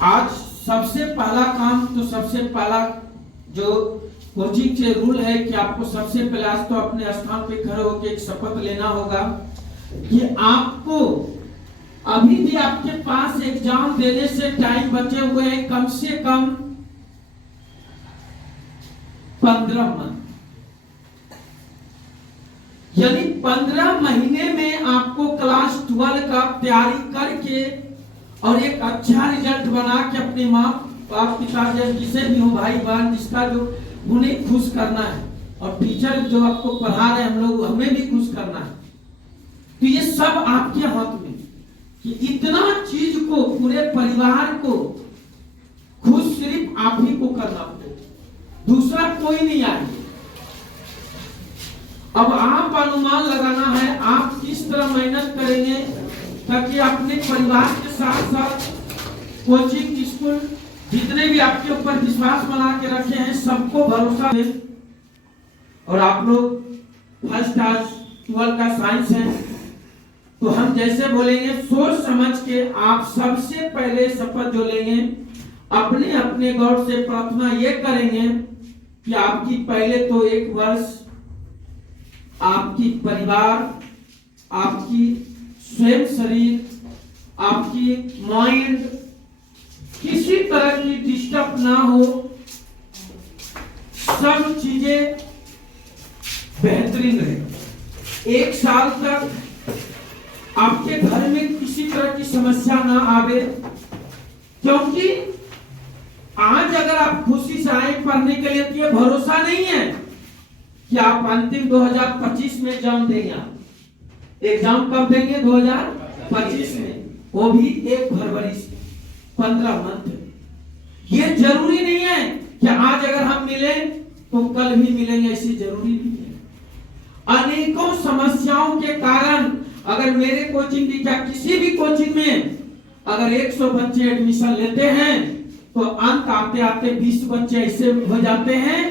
आज सबसे पहला काम तो सबसे पहला जो कोचिंग से रूल है कि आपको सबसे पहले आज तो अपने स्थान पे खड़े होकर एक शपथ लेना होगा कि आपको अभी भी आपके पास एग्जाम देने से टाइम बचे हुए हैं कम से कम 15 मंथ, यानी 15 महीने में आपको क्लास 12 का तैयारी करके और एक अच्छा रिजल्ट बना के अपने माँ बाप पिताजी जिसे भी हो भाई बहन जिसका जो उन्हें खुश करना है और टीचर जो आपको पढ़ा रहे हैं हम लोग हमें भी खुश करना है। तो ये सब आपके हाथ में कि इतना चीज को पूरे परिवार को खुश सिर्फ आप ही को करना पड़ेगा, दूसरा कोई नहीं आएगा। अब आप अनुमान लगाना है आप किस तरह मेहनत करेंगे ताकि अपने परिवार के साथ साथ कोचिंग स्कूल जितने भी आपके ऊपर विश्वास बना के रखे हैं सबको भरोसा है। और आप लोग फर्स्ट आज 12 का साइंस है तो हम जैसे बोलेंगे सोच समझ के आप सबसे पहले शपथ जो लेंगे अपने अपने गॉड से प्रार्थना ये करेंगे कि आपकी पहले तो एक वर्ष आपकी परिवार, आपकी स्वयं शरीर, आपकी माइंड किसी तरह की डिस्टर्ब ना हो, सब चीजें बेहतरीन रहे। एक साल तक आपके घर में किसी तरह की समस्या ना आवे, क्योंकि आज अगर आप खुशी से आए पढ़ने के लिए तो ये भरोसा नहीं है कि आप अंतिम 2025 में एग्जाम देंगे। आप एग्जाम कब देंगे? 2025 में, वो भी 1 फरवरी से 15 मंथ। ये जरूरी नहीं है कि आज अगर हम मिले तो कल भी मिलेंगे, ऐसी जरूरी नहीं है। अनेकों समस्याओं के कारण अगर मेरे कोचिंग की या किसी भी कोचिंग में अगर 100 बच्चे एडमिशन लेते हैं तो अंत आते आते 20 बच्चे ऐसे हो जाते हैं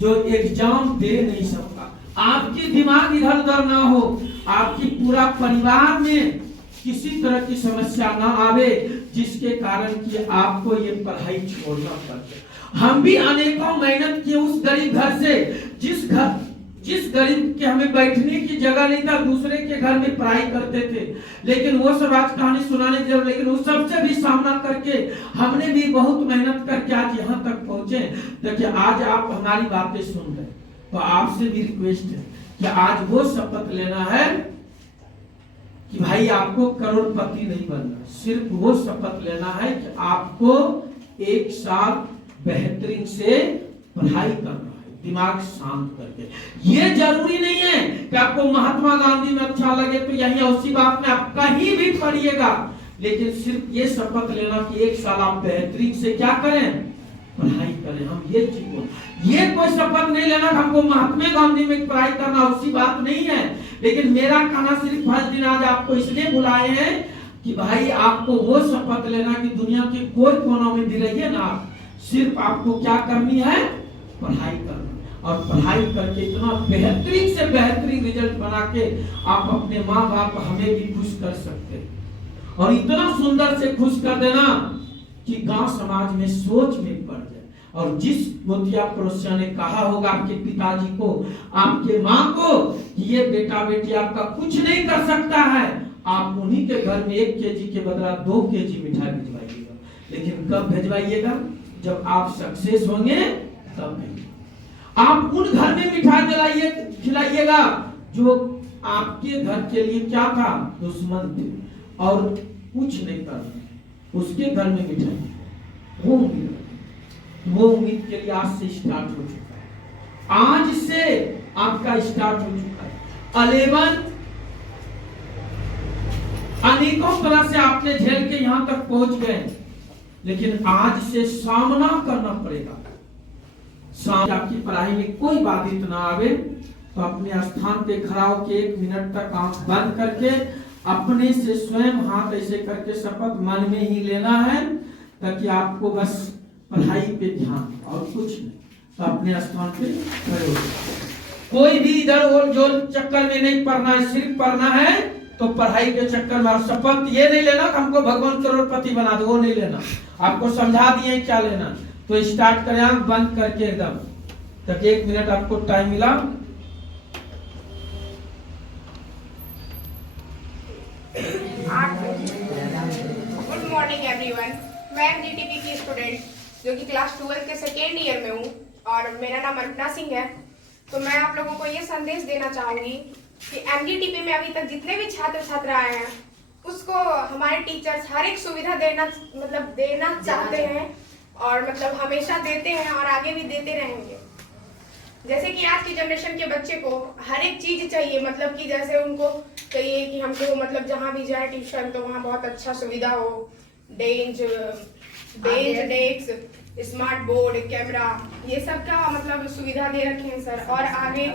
जो एग्जाम दे नहीं सकता। आपकी दिमाग इधर उधर ना हो, आपकी पूरा परिवार में किसी तरह की समस्या ना आवे जिसके कारण कि आपको ये पढ़ाई छोड़ना पड़े। हम भी अनेकों मेहनत किए उस गरीब घर से जिस गरीब के हमें बैठने की जगह नहीं था, दूसरे के घर में पढ़ाई करते थे, लेकिन वो सब आज कहानी सुनाने जरूर, लेकिन उस सबसे भी सामना करके हमने भी बहुत मेहनत करके आज यहाँ तक पहुंचे। देखिए आज आप हमारी बातें सुन रहे, तो आपसे भी रिक्वेस्ट है कि आज वो शपथ लेना है कि भाई आपको करोड़पति नहीं बनना, सिर्फ वो शपथ लेना है कि आपको 1 साल बेहतरीन से पढ़ाई करना है, दिमाग शांत करके। ये जरूरी नहीं है कि आपको महात्मा गांधी में अच्छा लगे तो यही उसी बात में आप कहीं भी पढ़िएगा, लेकिन सिर्फ ये शपथ लेना कि 1 साल आप बेहतरीन से क्या करें, पढ़ाई करें। हम ये चीज ये कोई शपथ नहीं लेना हमको महात्मा गांधी में पढ़ाई करना, उसी बात नहीं है। लेकिन मेरा कहना सिर्फ फर्स्ट दिन आज आपको इसलिए बुलाए हैं कि भाई आपको वो शपथ लेना कि दुनिया के कोई कोनों में भी रहिए ना, सिर्फ आपको क्या करनी है, पढ़ाई करना। और पढ़ाई करके इतना बेहतरीन से बेहतरीन रिजल्ट बना के आप अपने माँ बाप हमें भी खुश कर सकते हैं और इतना सुंदर से खुश कर देना कि गांव समाज में सोच में पड़ जाए। और जिस मोतिया पड़ोसिया ने कहा होगा आपके पिताजी को, आपके माँ को कि ये बेटा बेटी आपका कुछ नहीं कर सकता है, आप उन्हीं के घर में 1 केजी के बदला 2 केजी मिठाई भिजवाइएगा। लेकिन कब भिजवाइएगा? जब आप सक्सेस होंगे तब। आप उन घर में मिठाई खिलाइएगा जो आपके घर के लिए क्या था, दुश्मन थे और कुछ नहीं कर, उसके घर में मिठाई, वो उम्मीद के लिए आज से स्टार्ट हो चुका है। आज से आपका स्टार्ट हो चुका है। 11 अनेकों तरह से आपने झेल के यहां तक पहुंच गए, लेकिन आज से सामना करना पड़ेगा। आपकी पढ़ाई में कोई बाधित ना आवे तो अपने स्थान पे खड़ा होकर 1 मिनट तक आंख बंद करके अपने से स्वयं हाथ ऐसे करके शपथ मन में ही लेना है ताकि आपको बस पढ़ाई पे ध्यान और कुछ नहीं। तो अपने स्थान पे खड़े हो, कोई भी इधर और जो चक्कर में नहीं पढ़ना है, सिर्फ पढ़ना है तो पढ़ाई के चक्कर में आप शपथ ये नहीं लेना कि हमको भगवान करोड़पति बना दो, वो नहीं लेना। आपको समझा दिए क्या लेना। तो स्टार्ट करें आंख बंद करके एकदम तक 1 मिनट आपको टाइम मिला। Good morning everyone. मैं एमजीटीपी की स्टूडेंट जो कि क्लास 12 के सेकेंड ईयर में हूँ और मेरा नाम अर्पणा सिंह है। तो मैं आप लोगों को ये संदेश देना चाहूँगी कि एमजीटीपी में अभी तक जितने भी छात्र छात्र आए हैं उसको हमारे टीचर्स हर एक सुविधा देना चाहते हैं और हमेशा देते हैं और आगे भी देते रहेंगे। जैसे कि आज की जनरेशन के बच्चे को हर एक चीज चाहिए, कि जैसे उनको चाहिए कि हमको जहाँ भी जाए ट्यूशन तो वहाँ बहुत अच्छा सुविधा हो, डेस्क, स्मार्ट बोर्ड, कैमरा, ये सब का सुविधा दे रखे हैं सर। और आगे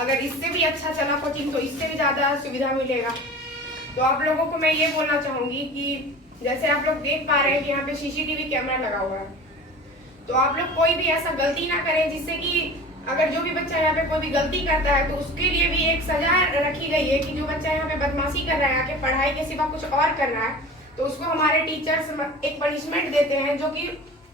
अगर इससे भी अच्छा चला कोचिंग तो इससे भी ज्यादा सुविधा मिलेगा। तो आप लोगों को मैं ये बोलना चाहूंगी कि जैसे आप लोग देख पा रहे हैं कि यहाँ पे सीसीटीवी कैमरा लगा हुआ है, तो आप लोग कोई भी ऐसा गलती ना करें जिससे कि अगर जो भी बच्चा यहाँ पे कोई भी गलती करता है तो उसके लिए भी एक सजा रखी गई है कि जो बच्चा यहाँ पे बदमाशी कर रहा है, आके पढ़ाई के सिवा कुछ और कर रहा है, तो उसको हमारे टीचर्स एक पनिशमेंट देते हैं जो कि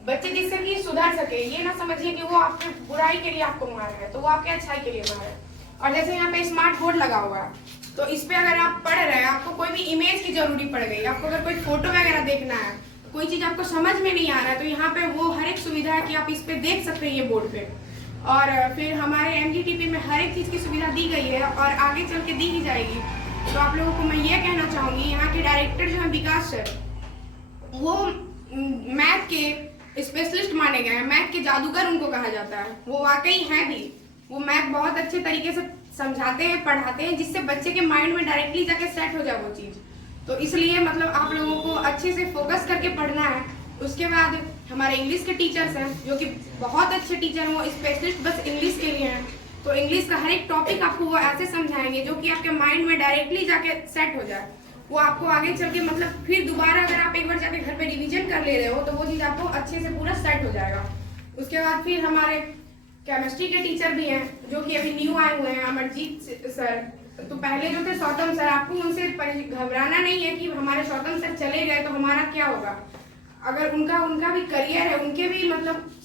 बच्चे जिससे कि सुधर सके। ये ना समझिए कि वो आपके बुराई के लिए आपको मार रहा है, तो वो आपके अच्छाई के लिए मार रहा है। और जैसे यहाँ पे स्मार्ट बोर्ड लगा हुआ है, तो इस पे अगर आप पढ़ रहे हैं, आपको कोई भी इमेज की जरूरी पड़ गई, आपको अगर कोई फोटो वगैरह देखना है, कोई चीज आपको समझ में नहीं आ रहा है, तो यहाँ पे वो हर एक सुविधा है कि आप इस पे देख सकते हैं ये बोर्ड पे। और फिर हमारे एमजीटीपी में हर एक चीज की सुविधा दी गई है और आगे चल के दी ही जाएगी। तो आप लोगों को मैं ये कहना चाहूंगी, यहाँ के डायरेक्टर जो है विकास सर, वो मैथ के स्पेशलिस्ट माने गए हैं, मैथ के जादूगर उनको कहा जाता है। वो वाकई है भी, वो मैथ बहुत अच्छे तरीके से समझाते हैं, पढ़ाते हैं, जिससे बच्चे के माइंड में डायरेक्टली जाके सेट हो जाए वो चीज। तो इसलिए आप लोगों को अच्छे से फोकस करके पढ़ना है। उसके बाद हमारे इंग्लिश के टीचर्स हैं जो कि बहुत अच्छे टीचर हैं, वो स्पेशलिस्ट बस इंग्लिश के लिए हैं। तो इंग्लिश का हर एक टॉपिक आपको वो ऐसे समझाएंगे जो कि आपके माइंड में डायरेक्टली जाके सेट हो जाए। वो आपको आगे चल के फिर दोबारा अगर आप एक बार जाके घर पे रिवीजन कर ले रहे हो तो वो चीज़ आपको अच्छे से पूरा सेट हो जाएगा। उसके बाद फिर हमारे केमिस्ट्री के टीचर भी हैं जो कि अभी न्यू आए हुए हैं, अमरजीत सर। तो पहले जो थे सौतम सर, आपको उनसे घबराना नहीं है कि हमारे सौतम सर चले गए तो हमारा क्या होगा। अगर उनका भी करियर है, उनके भी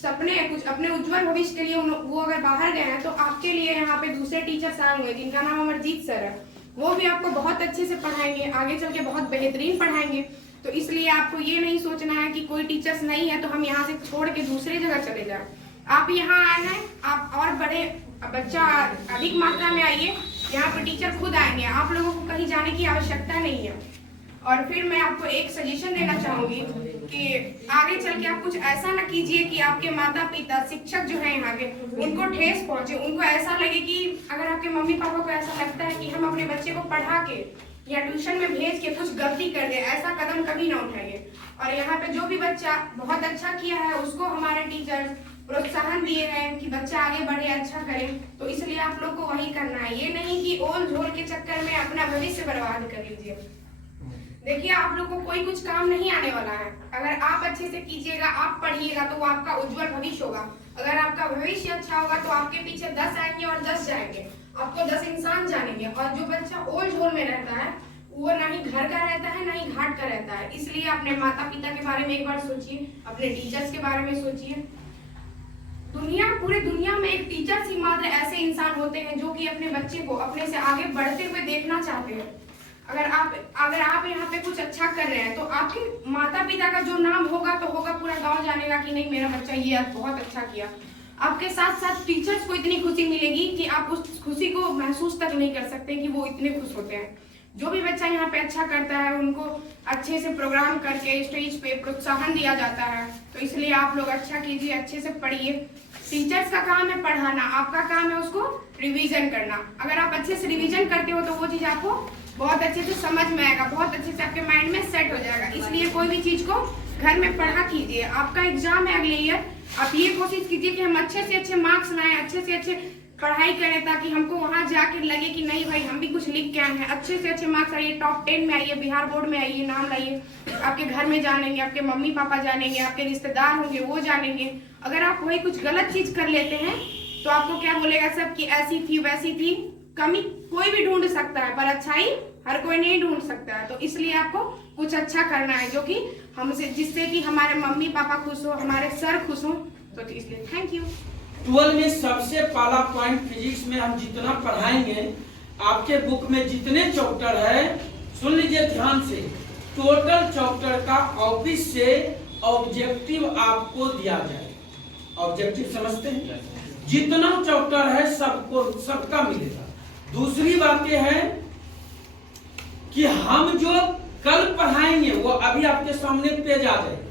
सपने हैं कुछ अपने उज्जवल भविष्य के लिए, वो अगर बाहर गए हैं तो आपके लिए यहाँ पे दूसरे टीचर्स आए हुए जिनका नाम अमरजीत सर है। वो भी आपको बहुत अच्छे से पढ़ाएंगे, आगे चल के बहुत बेहतरीन पढ़ाएंगे। तो इसलिए आपको ये नहीं सोचना है कि कोई टीचर्स नहीं है तो हम यहाँ से छोड़ के दूसरी जगह चले जाए। आप यहाँ आए हैं, आप और बड़े बच्चा अधिक मात्रा में आइए, यहाँ पे टीचर खुद आएंगे, आप लोगों को कहीं जाने की आवश्यकता नहीं है। और फिर मैं आपको एक सजेशन देना चाहूंगी कि आगे चल के आप कुछ ऐसा ना कीजिए कि आपके माता पिता शिक्षक जो है यहाँ के उनको ठेस पहुंचे, उनको ऐसा लगे कि अगर आपके मम्मी पापा को ऐसा लगता है कि हम अपने बच्चे को पढ़ा के या ट्यूशन में भेज के कुछ गलती कर दे, ऐसा कदम कभी ना उठाइए। और यहाँ पे जो भी बच्चा बहुत अच्छा किया है उसको हमारे टीचर प्रोत्साहन दिए हैं कि बच्चा आगे बढ़े, अच्छा करे। तो इसलिए आप लोग को वही करना है, ये नहीं कि ओल झोल के चक्कर में अपना भविष्य बर्बाद कर लीजिए। देखिए आप लोग को कोई कुछ काम नहीं आने वाला है, अगर आप अच्छे से कीजिएगा, आप पढ़िएगा तो वो आपका उज्जवल भविष्य होगा। अगर आपका भविष्य अच्छा होगा तो आपके पीछे 10 आएंगे और 10 जाएंगे, आपको 10 इंसान जानेंगे। और जो बच्चा ओल झोल में रहता है वो ना ही घर का रहता है ना ही घाट का रहता है। इसलिए अपने माता पिता के बारे में एक बार सोचिए, अपने टीचर्स के बारे में सोचिए। पूरे दुनिया में एक टीचर्स ही मात्र ऐसे इंसान होते हैं जो कि अपने बच्चे को अपने से आगे बढ़ते हुए देखना चाहते हैं। अगर आप यहाँ पे कुछ अच्छा कर रहे हैं तो आपके माता पिता का जो नाम होगा तो होगा, पूरा गांव जानेगा कि नहीं मेरा बच्चा ये बहुत अच्छा किया। आपके साथ साथ टीचर्स को इतनी खुशी मिलेगी कि आप उस खुशी को महसूस तक नहीं कर सकते कि वो इतने खुश होते हैं। जो भी बच्चा यहाँ पे अच्छा करता है उनको अच्छे से प्रोग्राम करके स्टेज पे प्रोत्साहन दिया जाता है। तो इसलिए आप लोग अच्छा कीजिए, अच्छे से पढ़िए। टीचर्स का काम है पढ़ाना, आपका काम है उसको रिवीजन करना। अगर आप अच्छे से रिवीजन करते हो तो वो चीज आपको बहुत अच्छे से समझ में आएगा, बहुत अच्छे से आपके माइंड में सेट हो जाएगा। इसलिए कोई भी चीज को घर में पढ़ा कीजिए। आपका एग्जाम है अगले ईयर, आप ये कोशिश कीजिए कि हम अच्छे से अच्छे मार्क्स लाएं, अच्छे से अच्छे पढ़ाई करें, ताकि हमको वहां जाके लगे कि नहीं भाई हम भी कुछ लिख के आए हैं। अच्छे से अच्छे मार्क्स आइए, टॉप 10 में आइए, बिहार बोर्ड में आइए, नाम लाइए। आपके घर में जानेंगे, आपके मम्मी पापा जानेंगे, आपके रिश्तेदार होंगे वो जानेंगे। अगर आप वही कुछ गलत चीज कर लेते हैं तो आपको क्या बोलेगा सब कि ऐसी थी वैसी थी। कमी कोई भी ढूंढ सकता है पर अच्छाई हर कोई नहीं ढूंढ सकता है, तो इसलिए आपको कुछ अच्छा करना है जो कि हमसे, जिससे कि हमारे मम्मी पापा खुश हो, हमारे सर खुश हो। तो इसलिए थैंक यू। 12 में सबसे पहला पॉइंट, फिजिक्स में हम जितना पढ़ाएंगे, आपके बुक में जितने चैप्टर है, सुन लीजिए ध्यान से, टोटल चैप्टर का ऑफिस से ऑब्जेक्टिव आपको दिया जाएगा। ऑब्जेक्टिव समझते हैं? जितना चैप्टर है सबको सबका मिलेगा। दूसरी बात यह है कि हम जो कल पढ़ाएंगे वो अभी आपके सामने पेज आ जाएगा,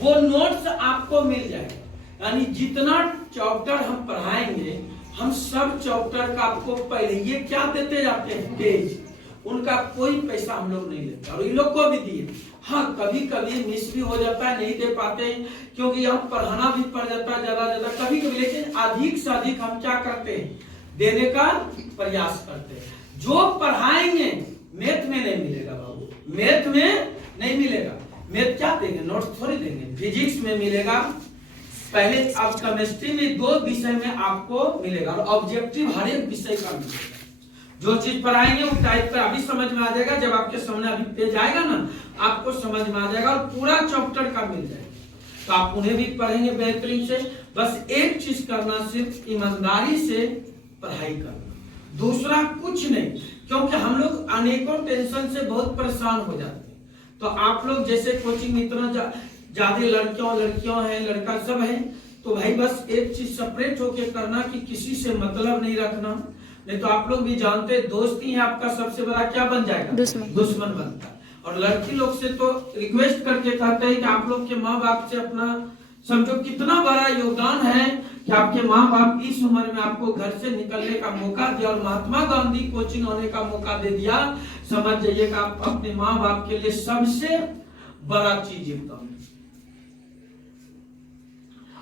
वो नोट्स आपको मिल जाएगा। यानी जितना चैप्टर हम पढ़ाएंगे, हम सब चैप्टर का आपको पहले ये क्या देते जाते हैं, पेज। उनका कोई पैसा हम लोग नहीं लेते, और इन लोग को भी दिए। हाँ, कभी कभी मिस भी हो जाता है, नहीं दे पाते, क्योंकि यहाँ पढ़ाना भी पड़ जाता है ज्यादा कभी कभी, लेकिन अधिक से अधिक हम क्या करते हैं, देने का प्रयास करते हैं। जो पढ़ाएंगे मैथ में नहीं मिलेगा बाबू, मैथ में नहीं मिलेगा। मैथ क्या देंगे, नोट्स थोड़ी देंगे। फिजिक्स में मिलेगा, पहले आप केमिस्ट्री में 2 विषय में आपको मिलेगा, और ऑब्जेक्टिव हर एक विषय का मिलेगा। जो चीज पढ़ाएंगे वो टाइप पर अभी समझ में आ जाएगा, जब आपके सामने अभी पेज आएगा ना, आपको समझ में आ जाएगा, और पूरा चैप्टर का मिल जाएगा। तो आप उन्हें भी पढ़ेंगे बेहतरीन से। बस एक चीज करना, सिर्फ ईमानदारी से पढ़ाई करना, दूसरा कुछ नहीं। क्योंकि हम लोग अनेकों टेंशन से बहुत परेशान हो जाते हैं। तो आप लोग जैसे कोचिंग में इतना ज्यादा लड़कियों हैं, लड़का सब है, तो भाई बस एक चीज सेपरेट होके करना कि किसी से मतलब नहीं रखना। नहीं तो आप लोग भी जानते हैं, दोस्ती है आपका सबसे बड़ा क्या बन जाएगा, दुश्मन बनता है। और लड़की लोग से तो रिक्वेस्ट करके कहते हैं कि आप लोग के माँ बाप से अपना समझो कितना बड़ा योगदान है कि आपके माँ बाप इस उम्र में आपको घर से निकलने का मौका दिया, और महात्मा गांधी कोचिंग होने का मौका दे दिया। समझ जाइएगा आप अपने माँ बाप के लिए सबसे बड़ा चीज एकदम।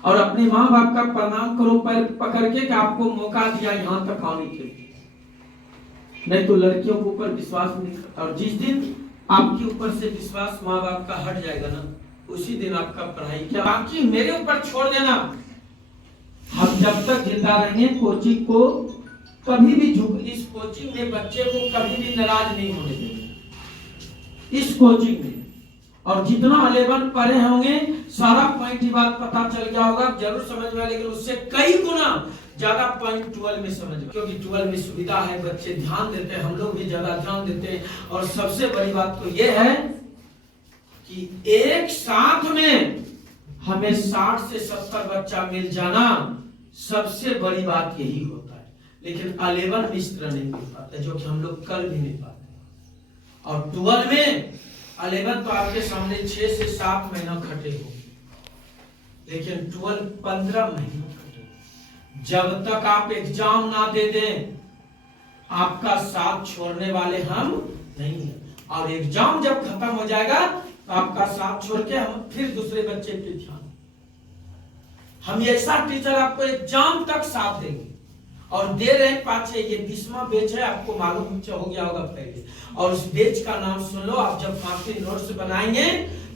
और अपने माँ बाप का प्रणाम करो पैर पकड़ के कि आपको मौका दिया यहाँ तक आने के लिए। नहीं तो लड़कियों के ऊपर विश्वास नहीं करता, और जिस दिन आपके ऊपर से विश्वास माँ बाप का हट जाएगा ना, उसी दिन आपका पढ़ाई क्या। बाकी मेरे ऊपर छोड़ देना, हम जब तक जिंदा रहेंगे कोचिंग को कभी भी इस कोचिंग में बच्चे को कभी भी नाराज नहीं होने देंगे इस कोचिंग में। और जितना 11 पढ़े होंगे सारा पॉइंट की बात पता चल गया होगा, जरूर समझ में, लेकिन उससे कई गुना ज्यादा पॉइंट 12 में समझ में, क्योंकि 12 में सुविधा है, बच्चे ध्यान देते हैं, हम लोग भी ज्यादा ध्यान देते हैं। और सबसे बड़ी बात तो ये है कि एक साथ में हमें 60 से 70 बच्चा मिल जाना सबसे बड़ी बात यही होता है। लेकिन 11 में इस तरह नहीं मिल पाता, जो कि हम लोग कर भी नहीं पाते। और 12 में 11 तो आपके सामने 6 से 7 महीना खटे हो, लेकिन 12 15 महीना खटे। जब तक आप एग्जाम ना दे दें, आपका साथ छोड़ने वाले हम नहीं हैं। और एग्जाम जब खत्म हो जाएगा तो आपका साथ छोड़ के हम फिर दूसरे बच्चे पे ध्यान। हम ऐसा टीचर आपको एग्जाम तक साथ देंगे, और दे रहे पाछे। ये 20वां बैच है, आपको मालूम हो गया होगा पहले। और उस बैच का नाम सुन लो, आप जब कॉपी नोट्स बनाएंगे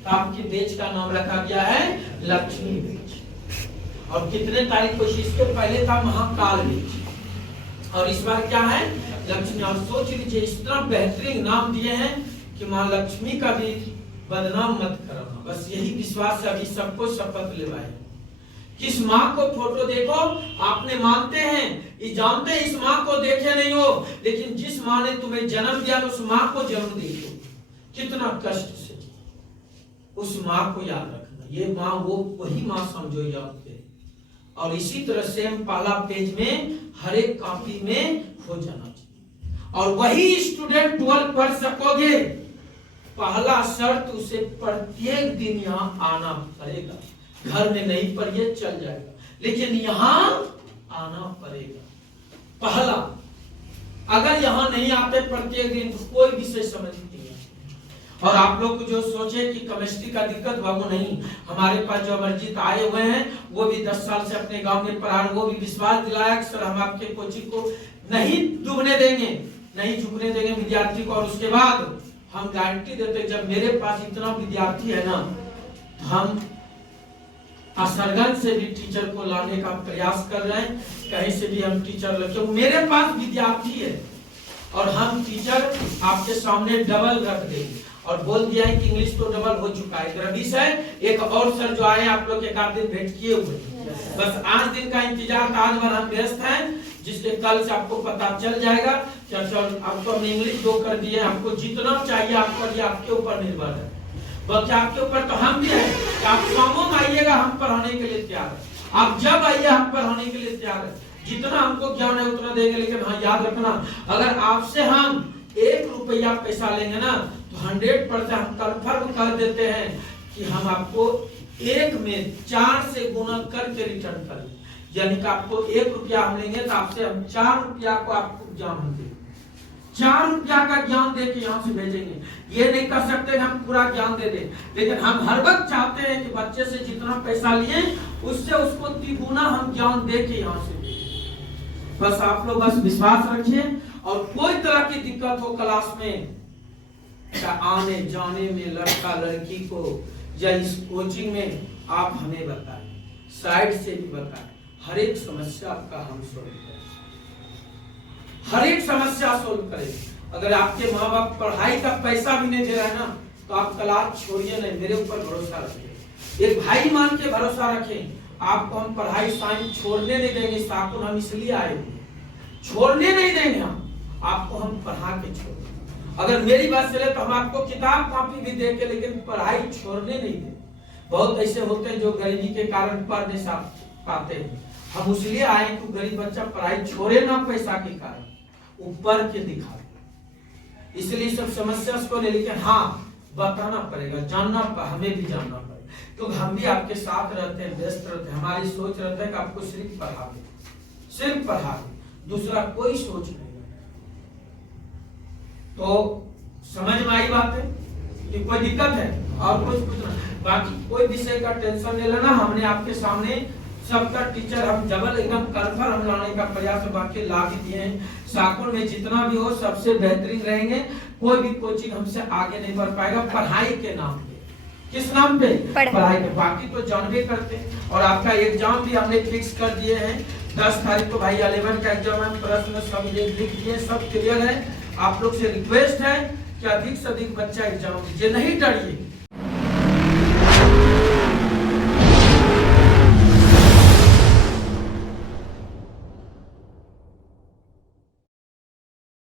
तो आपके बैच का नाम रखा गया है लक्ष्मी बैच। और कितने तारीख को, इसके पहले था महाकाल बैच, और इस बार क्या है, लक्ष्मी। और सोच लीजिए, इस तरह बेहतरीन नाम दिए हैं कि माँ लक्ष्मी का भी बदनाम मत करना। बस यही विश्वास से अभी सबको शपथ लेवाए। किस माँ को फोटो देखो, आपने मानते हैं, ये जानते हैं इस माँ को देखे नहीं हो, लेकिन जिस माँ ने तुम्हें जन्म दिया उस माँ को जरूर देखो, कितना कष्ट से। उस माँ को याद रखना, ये माँ वो वही माँ समझो याद है। और इसी तरह से हम पहला पेज में हर एक कॉपी में हो जाना चाहिए। और वही स्टूडेंट 12 पढ़ सकोगे, पहला शर्त उसे प्रत्येक दिन यहाँ आना पड़ेगा। घर में नहीं पढ़िए चल जाएगा, लेकिन यहाँ आना पड़ेगा। पहला, अगर यहाँ नहीं आते प्रत्येक दिन तो कोई विषय समझ नहीं आता। और आप लोग जो सोचे कि केमिस्ट्री का दिक्कत, बाबू नहीं, हमारे पास जो अमरजीत आए हुए हैं वो भी 10 साल से अपने गांव में पढ़ा रहे, वो भी विश्वास दिलाया कि सर हम आपके कोचिंग को नहीं डूबने देंगे, नहीं झुकने देंगे विद्यार्थी को। और उसके बाद हम गारंटी देते, जब मेरे पास इतना विद्यार्थी है ना, हम असरगंज से भी टीचर को लाने का प्रयास कर रहे हैं, कहीं से भी हम टीचर लगे। मेरे पास विद्यार्थी है, और हम टीचर आपके सामने डबल रख देंगे और बोल दिया है कि इंग्लिश तो डबल हो चुका है। रवि सर एक और सर जो आए आप लोग एक आध दिन भेंट किए हुए, बस आज दिन का इंतजार था। आज भर हम व्यस्त हैं, जिसके कल से आपको पता चल जाएगा कि अच्छा अब तो हमने इंग्लिश 2 कर दिए। आपको जितना चाहिए आपको, ये आपके ऊपर निर्भर है, बल्कि आपके ऊपर तो हम भी है कि आप समूह आइएगा, हम पढ़ाने के लिए तैयार है। आप जब आइए हम पढ़ाने के लिए तैयार है, जितना हमको ज्ञान है उतना देंगे। लेकिन हाँ याद रखना, अगर आपसे हम 1 रुपया पैसा लेंगे ना तो 100% हम कन्फर्म कर देते हैं कि हम आपको 1 में 4 से गुना करके रिटर्न करेंगे। यानी कि आपको 1 रुपया हम लेंगे तो आपसे हम 4 रुपया को आपको ज्ञान हम देंगे, 4 रुपया का ज्ञान दे के यहाँ से भेजेंगे। ये नहीं कर सकते हम पूरा ज्ञान दे दें, लेकिन हम हर वक्त चाहते हैं कि बच्चे से जितना पैसा लिए उससे उसको 3 गुना हम ज्ञान दे के यहाँ से भेजें। बस आप लोग बस विश्वास रखिए, और कोई तरह की दिक्कत हो क्लास में या आने जाने में, लड़का लड़की को या इस कोचिंग में, आप हमें बताएं, साइड से भी बताएं। हर एक समस्या आपका हम सोल्व करें, हर एक समस्या सोल्व करें। अगर आपके माँ बाप पढ़ाई का पैसा भी नहीं दे रहा है ना तो आप क्लास छोड़िए नहीं, मेरे ऊपर भरोसा रखिए, एक भाई मान के भरोसा रखें। आपको हम पढ़ाई साइंस छोड़ने नहीं देंगे, साकुन हम इसलिए आए, छोड़ने नहीं देंगे, हम आपको हम पढ़ा के छोड़ेंगे। अगर मेरी बात चले तो हम आपको किताब कॉपी भी देंगे, लेकिन पढ़ाई छोड़ने नहीं देंगे। बहुत ऐसे होते हैं जो गरीबी के कारण पढ़ नहीं पाते हैं, हम इसलिए आए कि गरीब बच्चा पढ़ाई छोड़े ना पैसा के कारण, ऊपर के दिखा, इसलिए सब समस्या को नहीं। लेकिन हाँ बताना पड़ेगा, जानना हमें भी जानना पड़ेगा, क्योंकि हम भी आपके साथ रहते हैं, व्यस्त रहते हैं। हमारी सोच रहता है कि आपको सिर्फ पढ़ा दे, सिर्फ पढ़ा दे, दूसरा कोई सोच नहीं। तो समझ में आई बात है कि कोई दिक्कत है और कुछ पूछना, बाकी कोई विषय का टेंशन नहीं लेना। हमने आपके सामने सबका टीचर हम डबल एकदम कन्फर्म लाने का प्रयास बाकी ला भी दिए हैं। साकुर में जितना भी हो सबसे बेहतरीन रहेंगे, कोई भी कोचिंग हमसे आगे नहीं बढ़ पाएगा पढ़ाई के नाम पे। किस नाम पे? पढ़ाई पे। बाकी तो जानवे करते हैं। और आपका एग्जाम भी हमने फिक्स कर दिए हैं 10 तारीख को। भाई 11 का एग्जाम है, प्रश्न सब लिख दिए, सब क्लियर है। आप लोग से रिक्वेस्ट है कि अधिक से अधिक बच्चा एग्जाम दीजिए, नहीं डरिए।